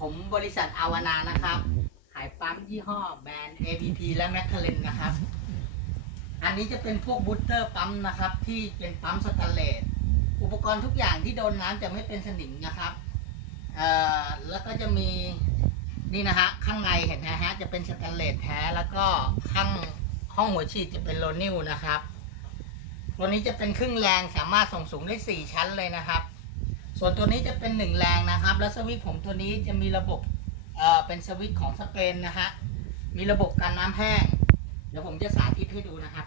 ผมบริษัทอาวนานะครับ ขายปั๊มยี่ห้อแบรนด์ ABP และ m c k ค l e n นะครับ อันนี้จะเป็นพวกบูสเตอร์ปั๊มนะครับ ที่เป็นปั๊มสแตนเลสอุปกรณ์ทุกอย่างที่โดนน้ำจะไม่เป็นสนิมนะครับเอ่อแล้วก็จะมีนี่นะฮะข้างในเห็นนะฮะจะเป็นสแตนเลสแท้แล้วก็ข้างห้องหัวฉีดจะเป็นโลนิวนะครับตัวนี้จะเป็นครึ่งแรงสามารถส่งสูงได้ 4 ชั้นเลยนะครับ ส่วนตัวนี้จะเป็น1แรงนะครับ แล้วสวิตช์ผมตัวนี้จะมีระบบเอ่อเป็นสวิตช์ของสเปนนะฮะ มีระบบกันน้ำแห้ง เดี๋ยวผมจะสาธิตให้ดูนะครับ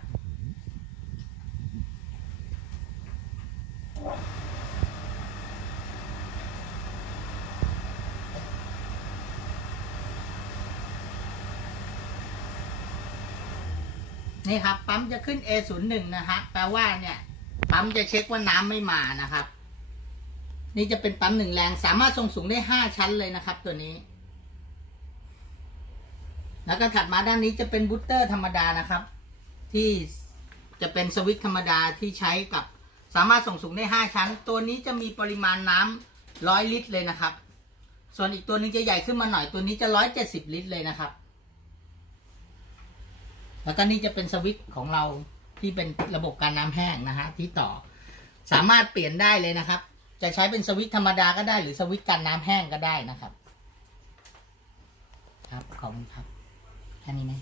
นี่ครับปั๊มจะขึ้น A01 นะฮะแปลว่าเนี่ยปั๊มจะเช็คว่าน้ำไม่มานะครับ นี่จะเป็นปั๊มหนึ่งแรง สามารถส่งสูงได้ห้าชั้นเลยนะครับ ตัวนี้ แล้วก็ถัดมาด้านนี้จะเป็นบูสเตอร์ธรรมดานะครับ ที่จะเป็นสวิตช์ธรรมดาที่ใช้กับ สามารถส่งสูงได้ห้าชั้น ตัวนี้จะมีปริมาณน้ำร้อยลิตรเลยนะครับ ส่วนอีกตัวหนึงจะใหญ่ขึ้นมาหน่อยตัวนี้จะร้อยเจ็ดสิบลิตรเลยนะครับ แล้วก็นี่จะเป็นสวิตช์ของเราที่เป็นระบบการน้ำแห้งนะฮะที่ต่อ สามารถเปลี่ยนได้เลยนะครับ จะใช้เป็นสวิตช์ธรรมดาก็ได้หรือสวิตช์กันน้ำแห้งก็ได้นะครับ ครับขอบคุณครับแค่นี้ไหม